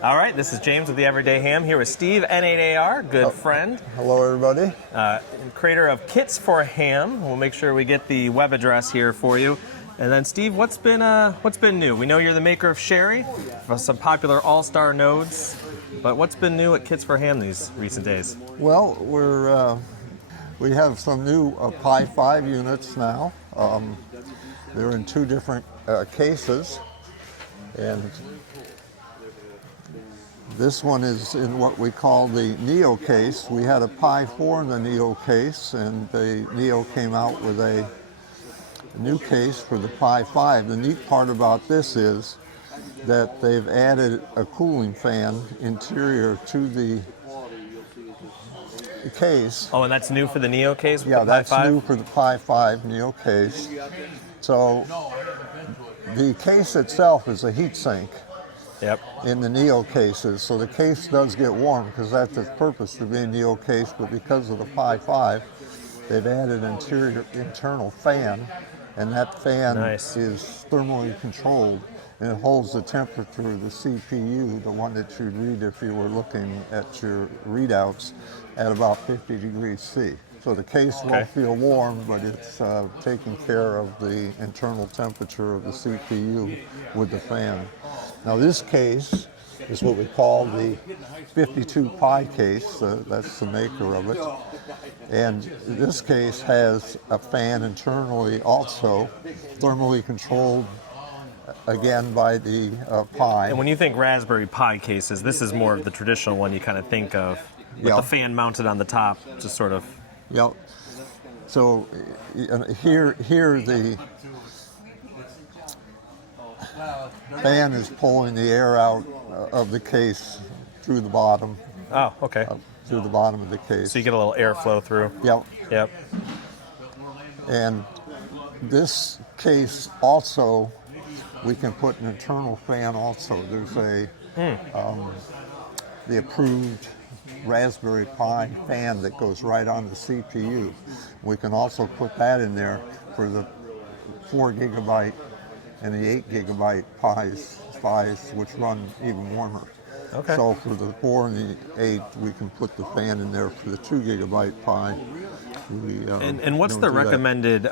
All right, this is James with the Everyday Ham here with Steve, N8AR, good friend. Hello, everybody. Creator of Kits for Ham. We'll make sure we get the web address here for you. And then, Steve, what's been new? We know you're the maker of SHARI, some popular Allstar nodes. But what's been new at Kits for Ham these recent days? Well, we have some new Pi5 units now. They're in two different cases, and this one is in what we call the Neo case. We had a Pi4 in the Neo case, and the Neo came out with a new case for the Pi5. The neat part about this is that they've added a cooling fan interior to the case. Oh, and that's new for the Neo case with yeah, the that's Pi5? new for the Pi5 Neo case. So the case itself is a heat sink. Yep. In the Neo cases, so the case does get warm because that's the purpose to be a Neo case, but because of the Pi5, they've added an internal fan, and that fan is thermally controlled, and it holds the temperature of the CPU, the one that you'd read if you were looking at your readouts, at about 50 degrees C. So the case will feel warm, but it's taking care of the internal temperature of the CPU with the fan. Now this case is what we call the 52 Pi case, that's the maker of it. And this case has a fan internally also, thermally controlled, again by the Pi. And when you think Raspberry Pi cases, this is more of the traditional one you kind of think of, with the fan mounted on the top, just sort of. Yep. So here the fan is pulling the air out of the case through the bottom. Oh, okay. Through the bottom of the case. So you get a little airflow through. Yep. Yep. And this case also, we can put an internal fan also. There's the approved Raspberry Pi fan that goes right on the CPU. We can also put that in there for the 4 gigabyte and the 8 gigabyte Pis, which run even warmer. Okay. So for the 4 and the 8, we can put the fan in there for the 2 gigabyte Pi. And what's the recommended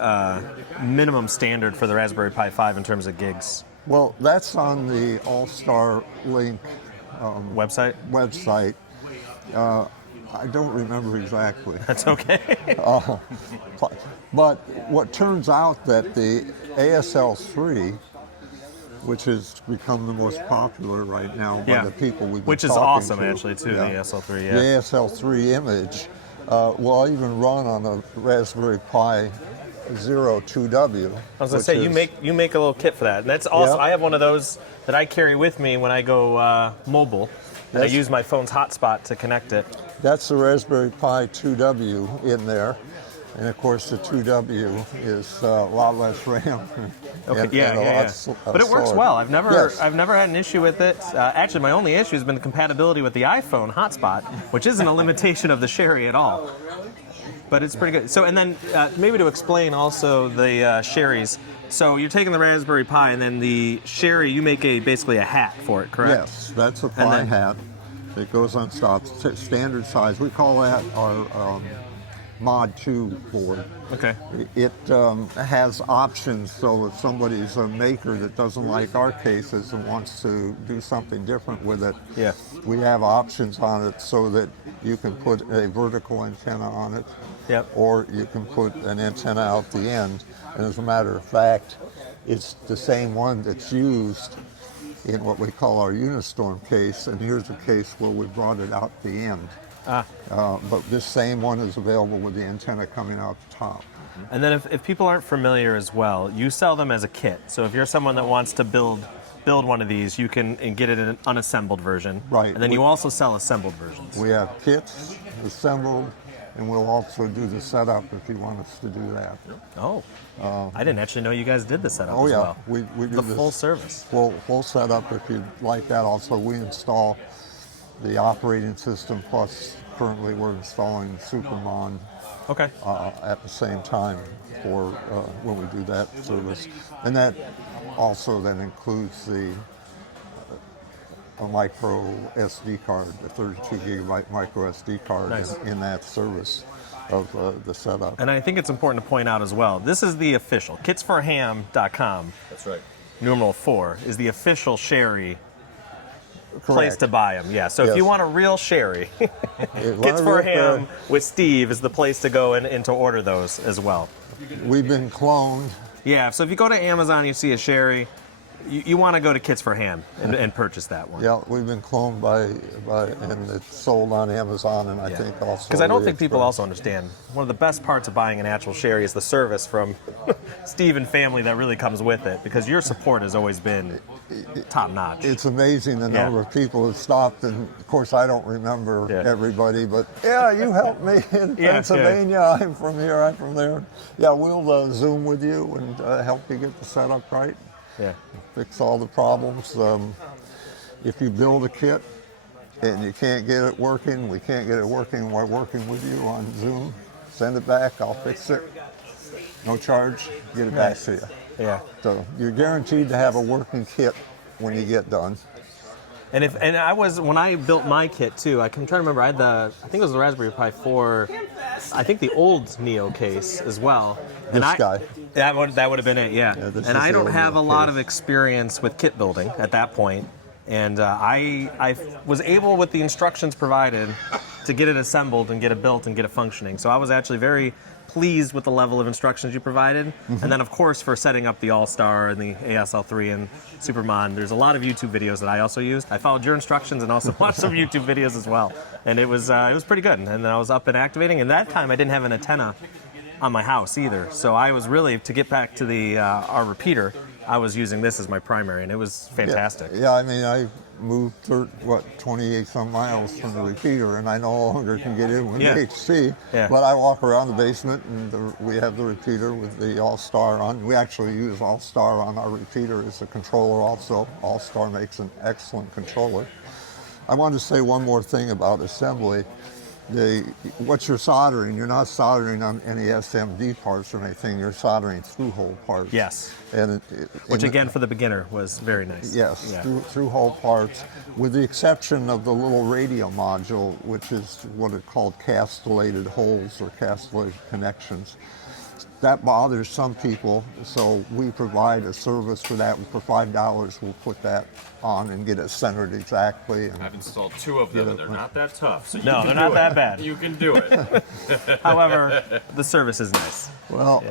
minimum standard for the Raspberry Pi 5 in terms of gigs? Well, that's on the Allstar Link website. I don't remember exactly. That's okay. But what turns out that the ASL3, which has become the most popular right now by the people we've been Which is talking awesome, to, actually, too, the ASL3, The ASL3 image will even run on a Raspberry Pi 2W. I was going to say, you make a little kit for that. And that's also, I have one of those that I carry with me when I go mobile. And I use my phone's hotspot to connect it. That's the Raspberry Pi 2W in there. And of course, the 2W is a lot less RAM. Okay, but it works well. I've never had an issue with it. Actually, my only issue has been the compatibility with the iPhone hotspot, which isn't a limitation of the SHARI at all. But it's pretty good. So, and then maybe to explain also the SHARIs. So you're taking the Raspberry Pi, and then the SHARI, you make basically a hat for it, correct? Yes, that's a Pi hat. It goes on standard size. We call that our Mod 2 board. Okay. It has options, so if somebody's a maker that doesn't like our cases and wants to do something different with it, we have options on it so that you can put a vertical antenna on it, or you can put an antenna out the end. And as a matter of fact, it's the same one that's used in what we call our Unistorm case, and here's a case where we brought it out the end. But this same one is available with the antenna coming out the top. And then if people aren't familiar as well, you sell them as a kit. So if you're someone that wants to build one of these, you can get it in an unassembled version. Right. And then you also sell assembled versions. We have kits, assembled, and we'll also do the setup if you want us to do that. Oh, I didn't actually know you guys did the setup as well. We do the full service. Full setup if you'd like that. Also, we install the operating system, plus currently we're installing Supermon at the same time for when we do that service. And that also then includes the a micro SD card, a 32 gigabyte micro SD card in that service of the setup. And I think it's important to point out as well, this is the official, kitsforham.com. That's right. Numeral 4 is the official SHARI place to buy them. Yeah, so if you want a real SHARI, Kits for Ham with Steve is the place to go and to order those as well. We've been cloned. Yeah, so if you go to Amazon, you see a SHARI, you want to go to Kits for Ham and purchase that one. Yeah, we've been cloned and it's sold on Amazon, and I think also. Because I don't think people also understand, one of the best parts of buying an actual SHARI is the service from Steve and family that really comes with it, because your support has always been top notch. It's amazing the number of people who stopped, and of course I don't remember everybody, but you helped me in Pennsylvania. I'm from here, I'm from there. Yeah, we'll Zoom with you and help you get the setup right. Yeah. Fix all the problems. If you build a kit and you can't get it working, we can't get it working while working with you on Zoom, send it back, I'll fix it. No charge, get it back to you. Yeah. So you're guaranteed to have a working kit when you get done. And when I built my kit too, I'm trying to remember, I think it was the Raspberry Pi 4, I think the old Neo case as well. Guy. That would have been it, yeah. And I don't have a lot of experience with kit building at that point. And I was able, with the instructions provided, to get it assembled and get it built and get it functioning. So I was actually very pleased with the level of instructions you provided. And then, of course, for setting up the Allstar and the ASL3 and Supermon, there's a lot of YouTube videos that I also used. I followed your instructions and also watched some YouTube videos as well. And it was pretty good. And then I was up and activating. And that time I didn't have an antenna on my house either. So I was really, to get back to the our repeater, I was using this as my primary, and it was fantastic. Yeah, I mean, I moved 28 some miles from the repeater, and I no longer can get in with HC. But I walk around the basement, and we have the repeater with the Allstar on. We actually use Allstar on our repeater as a controller also. Allstar makes an excellent controller. I wanted to say one more thing about assembly. What you're soldering, you're not soldering on any SMD parts or anything, you're soldering through-hole parts. Yes. Which again, for the beginner, was very nice. Yes, through-hole parts, with the exception of the little radio module, which is what are called castellated holes or castellated connections. That bothers some people, so we provide a service for that. For $5, we'll put that on and get it centered exactly. And I've installed 2 of them, and they're not that tough. So no, they're not that bad. You can do it. However, the service is nice. Well,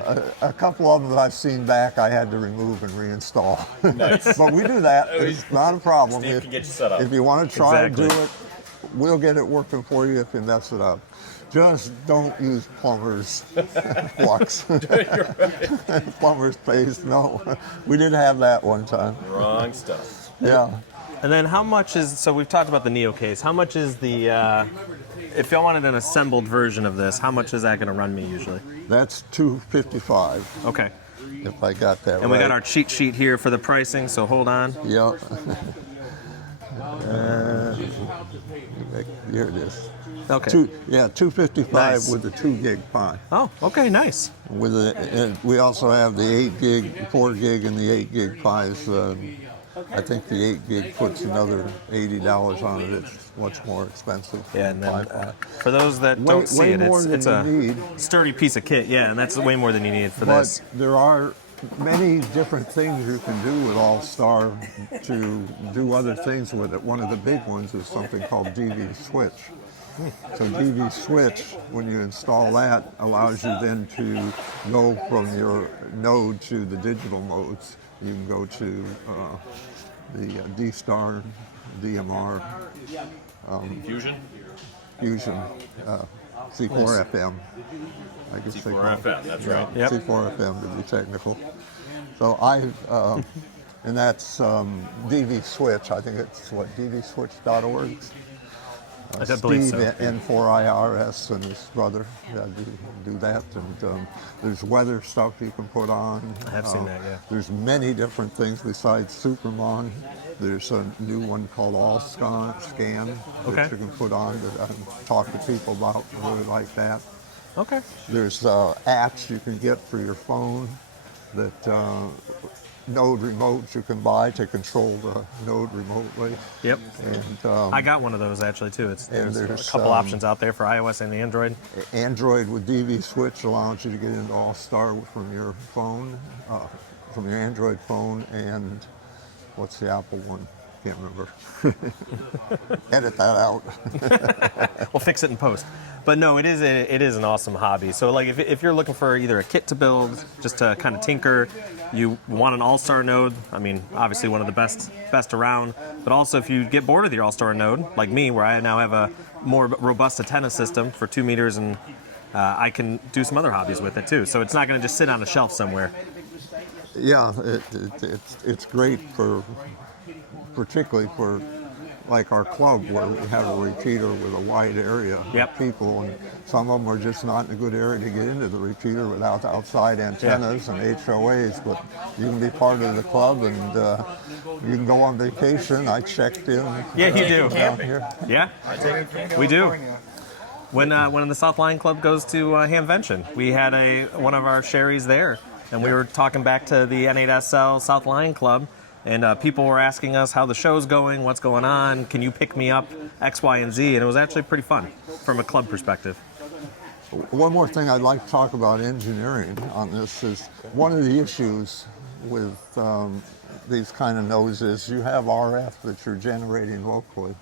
a couple of them that I've seen back, I had to remove and reinstall. Nice. But we do that. It's not a problem. Steve can get you set up. If you want to try and do it, we'll get it working for you if you mess it up. Just don't use plumber's flux. Plumber's paste, no. We did have that one time. Wrong stuff. Yeah. And then how much is, so we've talked about the Neo case, how much is the, if y'all wanted an assembled version of this, how much is that going to run me usually? That's $255. Okay. If I got that right. And we got our cheat sheet here for the pricing, so hold on. Yeah. Here it is. Okay. $255 Nice. with the 2 gig Pi. Oh, okay, nice. We also have the 8 gig, 4 gig, and the 8 gig Pis. I think the 8 gig puts another $80 on it. It's much more expensive. Yeah, and then for those that don't see it, it's a sturdy piece of kit. Yeah, and that's way more than you need for this. But there are many different things you can do with Allstar to do other things with it. One of the big ones is something called DV Switch. So DV Switch, when you install that, allows you then to go from your node to the digital modes. You can go to the D-Star, DMR, Fusion? Fusion, C4 FM. I guess C4 FM, that's right. Yep. C4 FM to be technical. So and that's DV Switch. I think it's dvswitch.org. I believe Steve so. N4IRS and his brother do that. And there's weather stuff you can put on. I have seen that, yeah. There's many different things besides Supermon. There's a new one called Scan that you can put on to talk to people about. I really like that. Okay. There's apps you can get for your phone that Node remotes you can buy to control the Node remotely. Yep. And I got one of those actually too. There's a there's, couple options out there for iOS and Android. Android with DV switch allows you to get into Allstar from your phone, from your Android phone, and what's the Apple one? Can't remember. Edit that out. We'll fix it in post. But no, it is an awesome hobby. So like if you're looking for either a kit to build, just to kind of tinker, you want an Allstar node. I mean, obviously one of the best around. But also if you get bored with your Allstar node, like me, where I now have a more robust antenna system for 2 meters, and I can do some other hobbies with it too. So it's not going to just sit on a shelf somewhere. Yeah, it's great for, particularly for like our club where we have a repeater with a wide area of people, and some of them are just not in a good area to get into the repeater without outside antennas and HOAs, but you can be part of the club and you can go on vacation. I checked in. Yeah, you do. Down here. Yeah, we do. When the South Line Club goes to Hamcation, we had one of our Sharis there, and we were talking back to the N8SL South Line Club. And people were asking us how the show's going, what's going on, can you pick me up, X, Y, and Z, and it was actually pretty fun from a club perspective. One more thing I'd like to talk about engineering on this is one of the issues with these kind of nodes is you have RF that you're generating locally,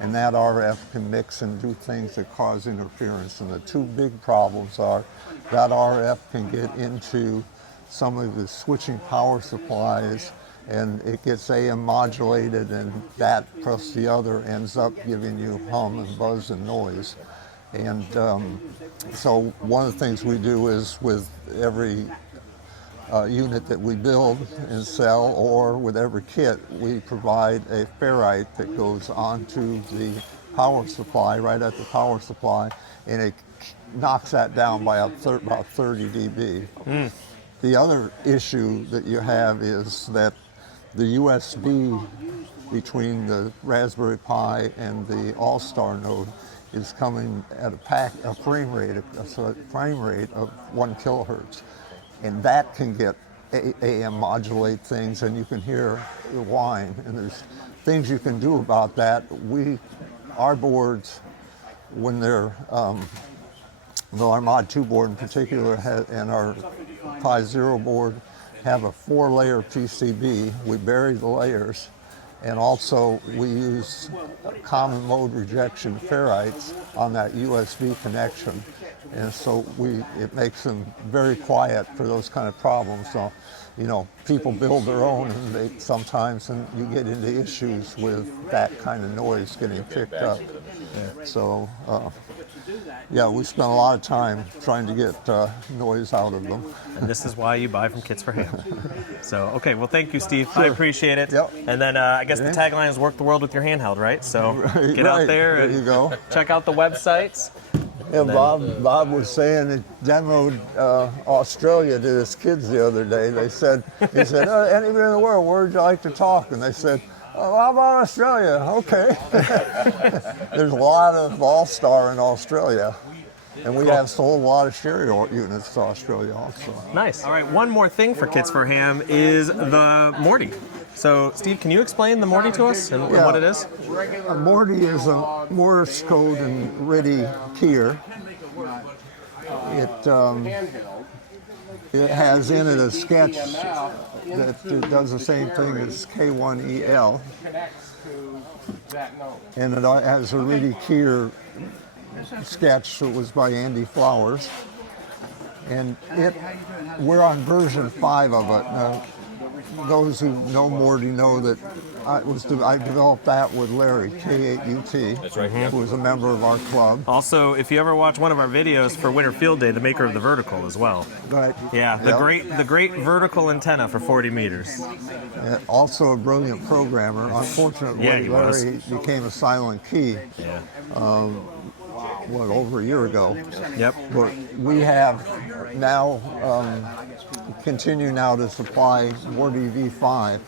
and that RF can mix and do things that cause interference. And the two big problems are that RF can get into some of the switching power supplies, and it gets AM modulated, and that plus the other ends up giving you hum and buzz and noise. And so one of the things we do is with every unit that we build and sell, or with every kit, we provide a ferrite that goes onto the power supply, right at the power supply, and it knocks that down by about 30 dB. The other issue that you have is that the USB between the Raspberry Pi and the Allstar node is coming at a frame rate of 1 kilohertz, and that can get AM modulate things, and you can hear the whine. And there's things you can do about that. Our boards, when they're our Mod 2 board in particular, and our Pi Zero board, have a 4-layer PCB. We bury the layers, and also we use common mode rejection ferrites on that USB connection, and so it makes them very quiet for those kind of problems. So, people build their own, and sometimes you get into issues with that kind of noise getting picked up. So, we spent a lot of time trying to get noise out of them. And this is why you buy from Kits for Ham. So, okay, well, thank you, Steve. Sure. I appreciate it. Yep. And then I guess the tagline is work the world with your handheld, right? So get out there and you go. Check out the websites. Yeah, Bob was saying he demoed Australia to his kids the other day. He said, anywhere in the world, where would you like to talk? And they said, oh, how about Australia? Okay. There's a lot of Allstar in Australia. And we have sold a lot of SHARI units to Australia also. Nice. All right, one more thing for Kits for Ham is the Morty. So, Steve, can you explain the Morty to us and what it is? A Morty is a Morse code and RTTY keyer. It has in it a sketch that does the same thing as K1EL. And it has a RTTY keyer sketch that was by Andy Flowers. And we're on version 5 of it. Now, those who know Morty know that I developed that with Larry, K8UT, That's right, who was a member of our club. Also, if you ever watch one of our videos for Winter Field Day, the maker of the vertical as well. Right. Yeah, the great vertical antenna for 40 meters. Also a brilliant programmer. Unfortunately, Larry became a silent key. Yeah. Over a year ago. Yep. But we have now continue now to supply Morty V5.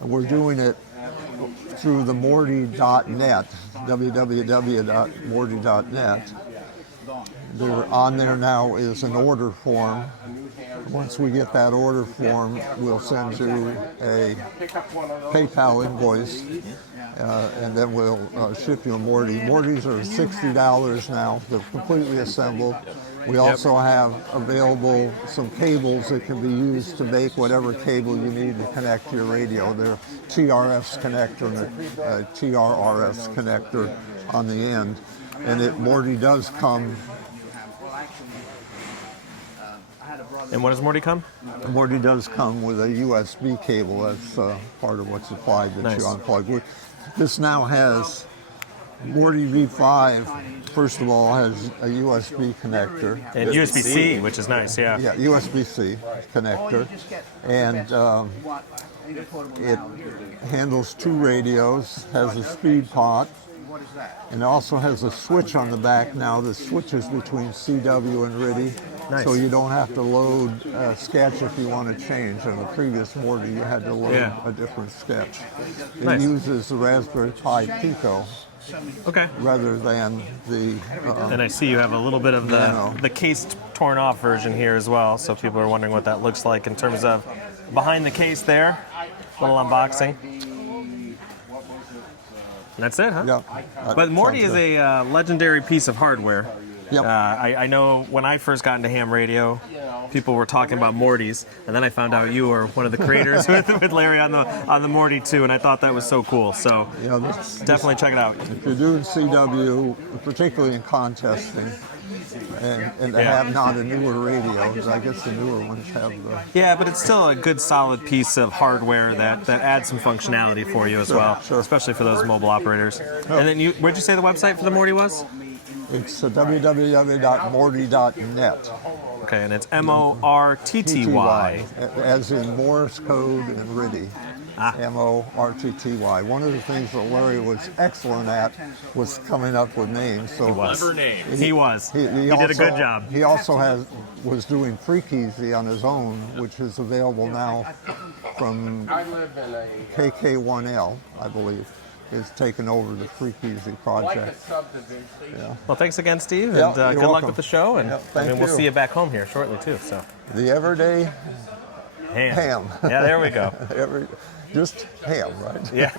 We're doing it through the Morty.net, www.morty.net. On there now is an order form once we get that order form, we'll send you a PayPal invoice, and then we'll ship you a Morty. Mortys are $60 now. They're completely assembled. We also have available some cables that can be used to make whatever cable you need to connect to your radio. They're TRS connector and a TRRS connector on the end. And Morty does come. And what does Morty come? Morty does come with a USB cable. That's part of what's supplied that you unplug. This now has Morty V5, first of all, has a USB connector. And USB-C, which is nice, yeah. Yeah, USB-C connector. And it handles 2 radios, has a speed pot, and it also has a switch on the back now that switches between CW and RTTY. Nice. So you don't have to load a sketch if you want to change. On the previous Morty, you had to load a different sketch. It uses the Raspberry Pi Pico. Okay. Rather than the. And I see you have a little bit of the case torn off version here as well, so people are wondering what that looks like in terms of behind the case there. Little unboxing. And that's it, huh? Yep. But Morty is a legendary piece of hardware. Yep. I know when I first got into ham radio, people were talking about Mortys, and then I found out you were one of the creators with Larry on the Morty too, and I thought that was so cool. So definitely check it out. If you're doing CW, particularly in contesting, and to have not a newer radio, because I guess the newer ones have the. Yeah, but it's still a good solid piece of hardware that adds some functionality for you as well, especially for those mobile operators. And then where'd you say the website for the Morty was? It's www.morty.net. Okay, and it's MORTTY. As in Morse code and RTTY. MORTTY. One of the things that Larry was excellent at was coming up with names. So Clever names. He did a good job. He also was doing Freakeasy on his own, which is available now from KK1L, I believe. Is taken over the Freakeasy project. Yeah. Well, thanks again, Steve, and good luck with the show. And we'll see you back home here shortly too. So the everyday ham. ham. Yeah, there we go. Just ham, right? Yeah.